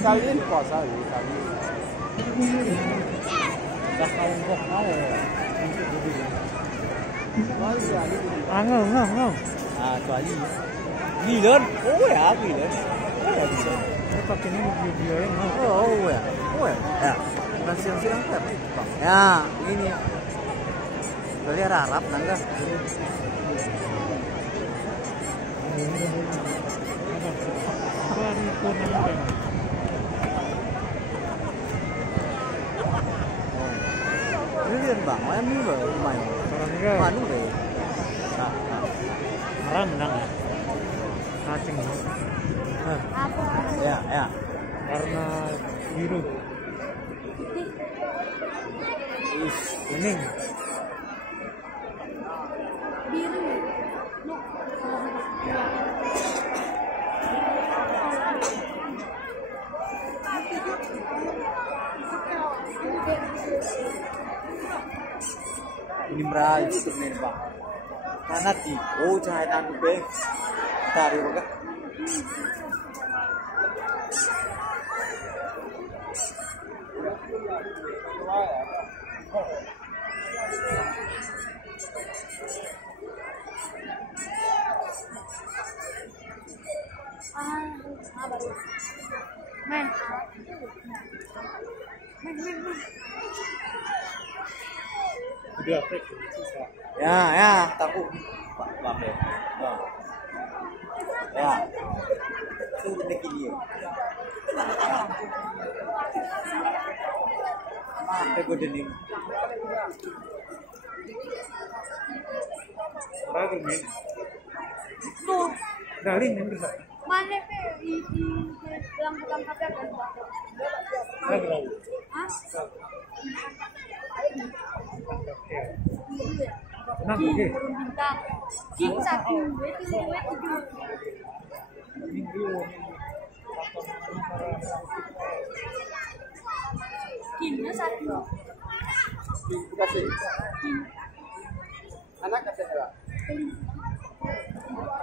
kalian puasa kali. Dah kau mau. Ngau. Cuali. Ghi lớn. Ôi à, ghi lớn. Ôi à, ghi lớn. Pakai ini video yang ngau. Oh ya. Ya. Dan siang-siang kan. Ya, ini. Kali Arab nangga. Riêng bảng em như vậy mày mà đúng vậy Haram nang. Cacing. ya Karena biru. Kuning. Biru. ini merai sebenarnya bang karena di cahaya tanu be tarik baga Baru. Men. Udah, ya tahu bang deh ya suruh deki dia apa gue dening Bagus nih. Tuh. Garing yang bisa. Mana di dalam HP kan? Bagus. Hah? Tenang, oke. Bintang. King 1, waiting 7. Kingnya 1. kasih anak kasih enggak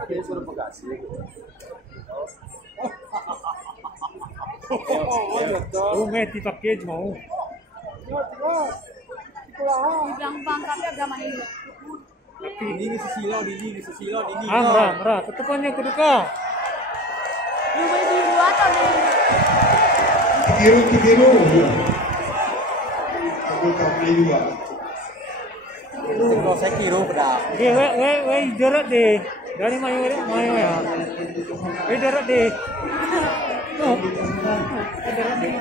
dia suruh bekasi Oh, meti package mau. Bilang pangkatnya agama ini. ini sesilo ini Merah. Ketukannya keduka. Lu beli biru atau Biru. Aku tak beli juga. kalau saya kira pedang Oke, we jarak deh. Dari mayo ya. We jarak deh. Oh. Jarak deh.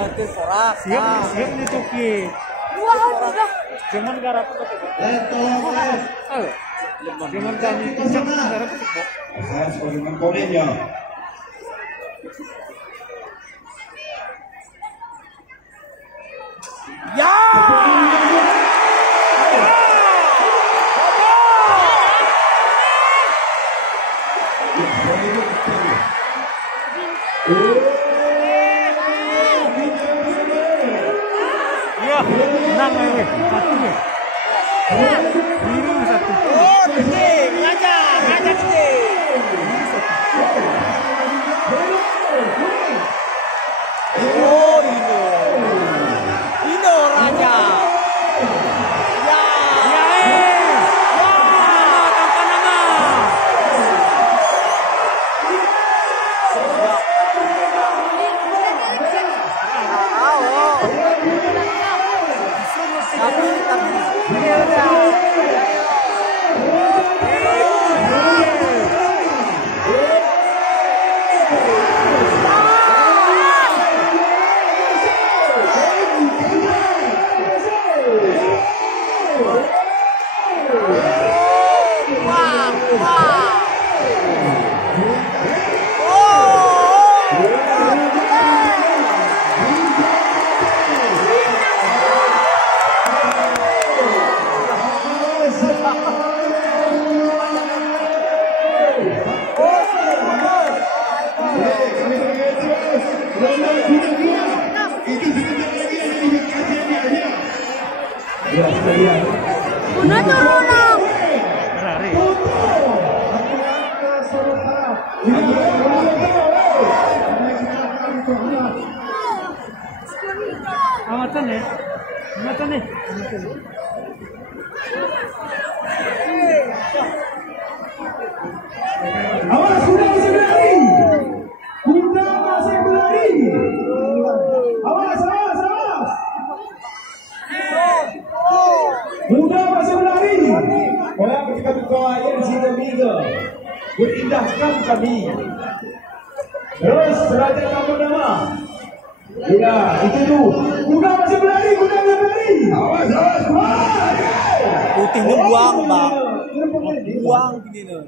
itu sorak Siap nih Toki. dua udah. Jangan garap apa tuh. Ayo. Jangan kami kencang garap apa. Saya sebagai menkomennya. ya Iya, menang we. Satu we. Biru satu. oh gede ngajak gede oh Indo raja ya Tanpa nama. tapi Una turun. Lari. Amatan ya. Amatan nih. Awas, kuda masih berlari. Kuda masih berlari. Awas, awas, awas. Kuda masih berlari. Orang ketika berkawaya di sini juga berindahkan kami. Terus Raja Kapodama. Ya, itu tuh. Kuda masih berlari, kuda masih berlari. Awas, awas, awas. Putih buang, Bang. Buang gini loh.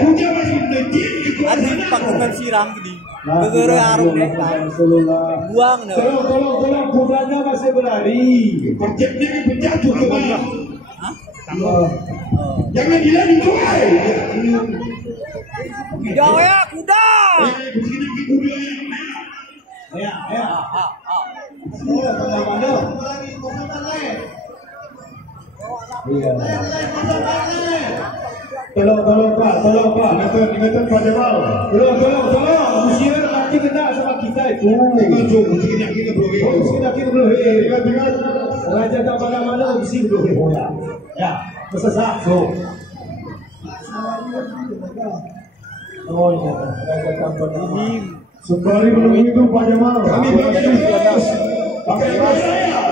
Kuda masih berlari. Ada pakungan sirang gini. Gegere arum deh. Buang nih. Tolong, kudanya masih berlari. Percetnya penjatuh ke bawah. Jangan dilari tuai. Kuda ya, kuda. Ya. Tolong Pak. Ingatkan Pak Jamal. Tolong. Usia nanti kena sama kita itu. Ingat kita bro. Ingat. Raja tak mana-mana mesti bro. Ya, kesesat. Oh iya, Raja Kampung ini. Sembari menunggu itu Pak Jamal. Kami pakai raya.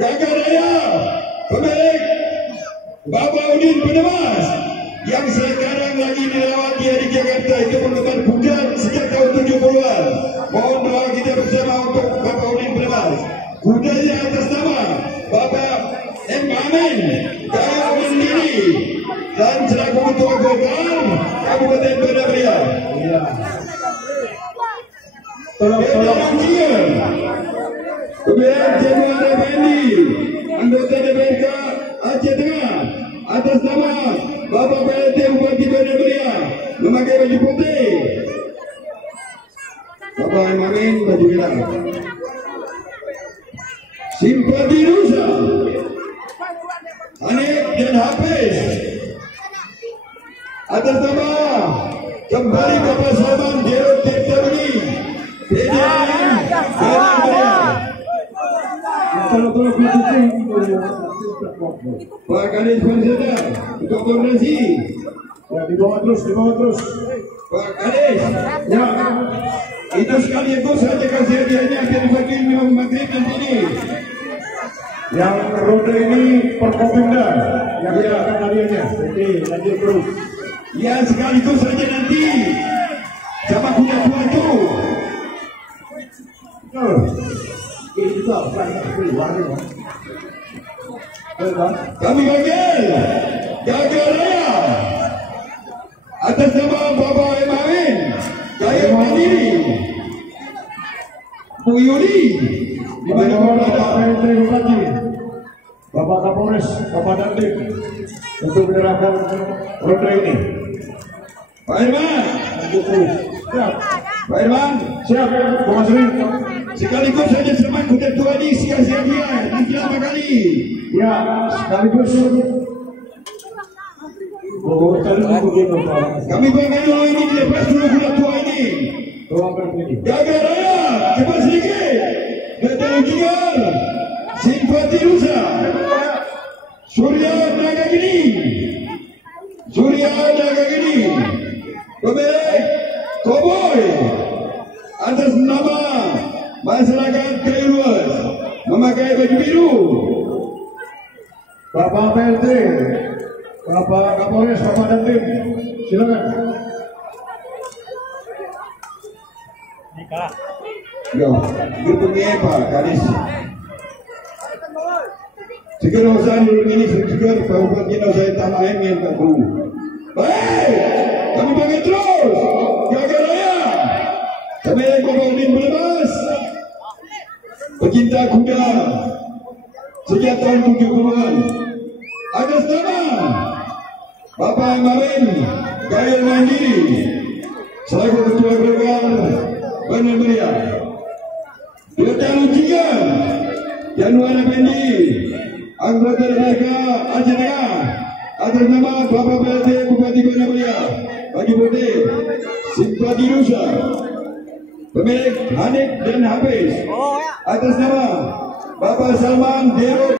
Jaga raya. Pemilik Bapak Udin Penemas yang sekarang lagi dilawat di Jakarta itu merupakan hujan sejak tahun 70-an. Mohon doa kita bersama untuk Bapak Udin Penemas. Kudanya atas nama Bapak M. Amin Gaya Mandiri dan selaku Ketua Golkar Kabupaten Bandar Raya. Tolong. Kemudian Januari Effendi, anggota DPRK Aceh Tengah, atas nama Bapak PLT Bupati Bandar Raya memakai baju putih. Bapak Imamin baju merah. Simpati Nusa, Hanif dan Hafiz, atas nama kembali Bapak Salman Jerod Tirtabudi, PDM Bandar Raya. Pak Kadis Fansada, Ketua Koordinasi. Ya, dibawa terus. Pak Kadis. Ya, itu sekaligus saja kasih hadiahnya akan dibagi minum maghrib nanti. Yang roda ini Perkopimda yang akan hadiahnya. Oke, lanjut terus. Ya, sekaligus saja nanti sama kuda tua itu. Kami panggil Jaga Raya atas nama Bapak M. Amin Gaya Mandiri Bu Yudi di mana Bapak PLT Bupati, Bapak Kapolres, Bapak Dandim untuk menyerahkan roda ini. Pak Irman, siap. Pak Irman, siap. Bu Masri, sekaligus saja selamat kuda tua ini sia-sia dia nanti lama kali. Ya, sekaligus. Kami bangga dulu ini dilepas dulu kuda tua ini. Jaga Raya, cepat sedikit. Datang Jigar, Simpati Nusa, Surya Naga Gini, pemilik Koboy, atas nama masyarakat Kayu Luas memakai baju biru. Bapak PLT, Bapak Kapolres, Bapak Dandim, silakan. Ya, bertemu Pak Kadis. Segera usaha dulu ini segera Bapak kita saya tamain yang tak perlu. Baik, kami panggil terus. Jaga Raya. Kami Bapak Udin Penemas, pecinta kuda sejak tahun 70-an. Atas nama Bapak Imamin Gaya Mandiri selaku Ketua Golkar Bandar Raya. Datang Jigar Januari Effendi, anggota DPRK Aceh Tengah, atas nama Bapak PLT Bupati Bandar Raya bagi putih Simpati Nusa, pemilik Hanif dan Hafiz Oh ya. atas nama Bapak Salman Dero